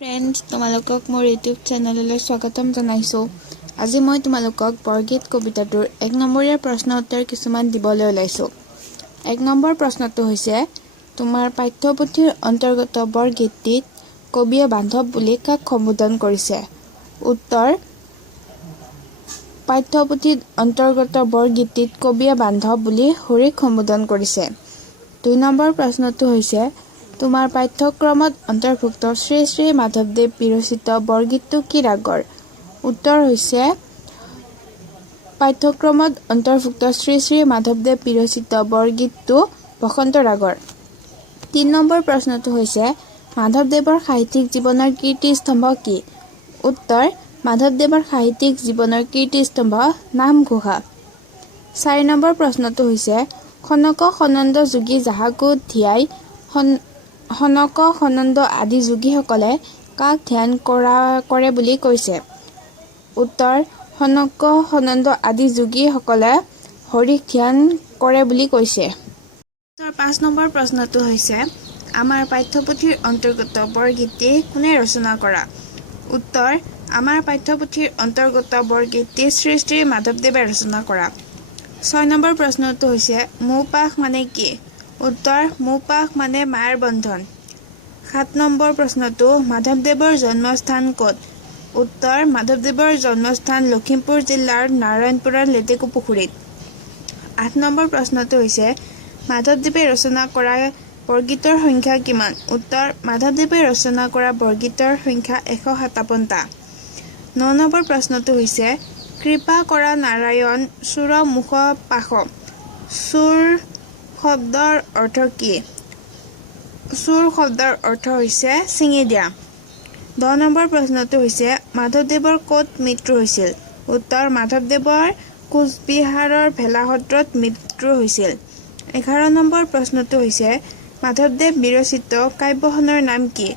Friends, তোমালোকক মোৰ YouTube চেনেললৈ স্বাগতম জনাইছোঁ। আজি মই তোমালোকক বৰগীত কবিতাটোৰ 1 নম্বৰীয়া প্ৰশ্ন উত্তৰ কিছুমান দিবলৈ ওলাইছোঁ। 1 নম্বৰ প্ৰশ্নটো হৈছে, তোমাৰ পাঠ্যপুথিৰ অন্তৰ্গত বৰগীতটিত কবিয়ে বান্ধৱ বুলি কাক সম্বোধন কৰিছে? উত্তৰ: পাঠ্যপুথিত অন্তৰ্গত বৰগীতটিত কবিয়ে বান্ধৱ বুলি হৰিক সম্বোধন কৰিছে। 2 নম্বৰ প্ৰশ্নটো হৈছে, তোমাৰ পাঠ্যক্ৰমত অন্তৰ্ভুক্ত শ্ৰী শ্ৰী মাধৱদেৱ বিৰচিত বৰগীতটো কি ৰাগৰ? উত্তৰ হৈছে, পাঠ্যক্ৰমত অন্তৰ্ভুক্ত শ্ৰী শ্ৰী মাধৱদেৱ বিৰচিত বৰগীতটো বসন্ত ৰাগৰ। 3 নম্বৰ প্ৰশ্নটো হৈছে, মাধৱদেৱৰ সাহিত্যিক জীৱনৰ কীৰ্তিস্তম্ভ কি? উত্তৰ: মাধৱদেৱৰ সাহিত্যিক জীৱনৰ কীৰ্তিস্তম্ভ নামঘোষা। 4 নম্বৰ প্ৰশ্নটো হৈছে, সনক সনন্দ যোগী যাহাকো ধ্যায় সনক সনন্দ আদি যোগীসকলে কাক ধ্যান কৰে বুলি কৈছে? উত্তৰ: সনক সনন্দ আদি যোগীসকলে হৰিক ধ্যান কৰে বুলি কৈছে। 5 নম্বৰ প্ৰশ্নটো হৈছে, আমাৰ পাঠ্যপুথিৰ অন্তৰ্গত বৰগীতটি কোনে ৰচনা কৰা? উত্তৰ: আমাৰ পাঠ্যপুথিৰ অন্তৰ্গত বৰগীতটি শ্ৰী শ্ৰী মাধৱদেৱে ৰচনা কৰা। 6 নম্বৰ প্ৰশ্নটো হৈছে, মৌপাশ মানে কি? উত্তৰ: মৌপাশ মানে মায়াৰ বন্ধন। 7 নম্বৰ প্ৰশ্নটো, মাধৱদেৱৰ জন্মস্থান ক'ত? উত্তৰ: মাধৱদেৱৰ জন্মস্থান লখিমপুৰ জিলাৰ নাৰায়ণপুৰৰ লেটেকুপুখুৰীত। 8 নম্বৰ প্ৰশ্নটো হৈছে, মাধৱদেৱে ৰচনা কৰা বৰগীতৰ সংখ্যা কিমান? উত্তৰ: মাধৱদেৱে ৰচনা কৰা বৰগীতৰ সংখ্যা 157টা। 9 নম্বৰ প্ৰশ্নটো হৈছে, কৃপা কৰা নাৰায়ণ চোৰ মুখ পাশ। চোৰ শব্দৰ অৰ্থ কি? চোৰ শব্দৰ অৰ্থ হৈছে ছিঙি দিয়া। 10 নম্বৰ প্ৰশ্নটো হৈছে, মাধৱদেৱৰ ক'ত মৃত্যু হৈছিল? উত্তৰ: মাধৱদেৱৰ কোচবিহাৰৰ ভেলাসত্ৰত মৃত্যু হৈছিল। 11 নম্বৰ প্ৰশ্নটো হৈছে, মাধৱদেৱ বিৰচিত কাব্যখনৰ নাম কি?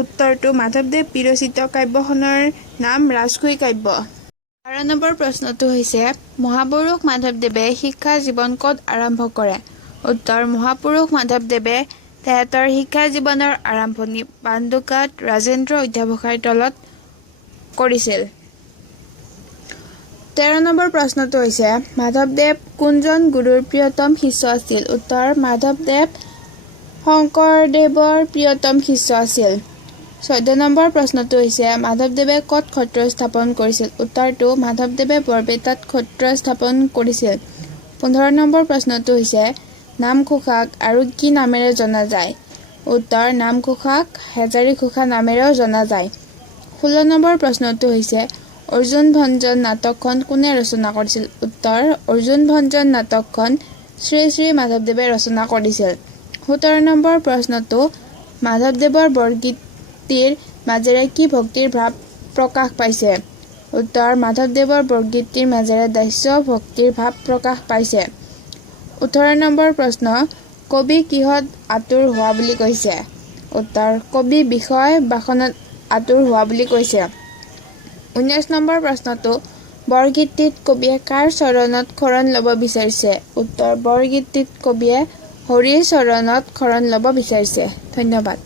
উত্তৰটো: মাধৱদেৱ বিৰচিত কাব্যখনৰ নাম ৰাজখুই কাব্য। 12 নম্বৰ প্ৰশ্নটো হৈছে, মহাপুৰুষ মাধৱদেৱে শিক্ষা জীৱন ক'ত আৰম্ভ কৰে? উত্তৰ: মহাপুৰুষ মাধৱদেৱে তেখেতৰ শিক্ষা জীৱনৰ আৰম্ভণি পাণ্ডুকাত ৰাজেন্দ্ৰ অধ্যাপকৰ তলত কৰিছিল। 13 নম্বৰ প্ৰশ্নটো হৈছে, মাধৱদেৱ কোনজন গুৰুৰ প্ৰিয়তম শিষ্য আছিল? উত্তৰ: মাধৱদেৱ শংকৰদেৱৰ প্ৰিয়তম শিষ্য আছিল। 14 নম্বৰ প্ৰশ্নটো হৈছে, মাধৱদেৱে ক'ত সত্ৰ স্থাপন কৰিছিল? উত্তৰটো: মাধৱদেৱে বৰপেটাত সত্ৰ স্থাপন কৰিছিল। 15 নম্বৰ প্ৰশ্নটো হৈছে, নামঘোষাক আৰু কি নামেৰে জনা যায়? উত্তৰ: নামঘোষাক হেজাৰী ঘোষা নামেৰেও জনা যায়। 16 নম্বৰ প্ৰশ্নটো হৈছে, অৰ্জুন ভঞ্জন নাটকখন কোনে ৰচনা কৰিছিল? উত্তৰ: অৰ্জুন ভঞ্জন নাটকখন শ্ৰী শ্ৰী মাধৱদেৱে ৰচনা কৰিছিল। 17 নম্বৰ প্ৰশ্নটো, মাধৱদেৱৰ বৰগীতটিৰ মাজেৰে কি ভক্তিৰ ভাৱ প্ৰকাশ পাইছে? উত্তৰ: মাধৱদেৱৰ বৰগীতটিৰ মাজেৰে দাস্য ভক্তিৰ ভাৱ প্ৰকাশ পাইছে। 18 নম্বৰ প্ৰশ্ন, কবি কিহত আতুৰ হোৱা বুলি কৈছে? উত্তৰ: কবি বিষয় বাসনাত আতুৰ হোৱা বুলি কৈছে। 19 নম্বৰ প্ৰশ্নটো, বৰগীতটিত কবিয়ে কাৰ চৰণত শৰণ ল'ব বিচাৰিছে? উত্তৰ: বৰগীতটিত কবিয়ে হৰিৰ চৰণত শৰণ ল'ব বিচাৰিছে। ধন্যবাদ।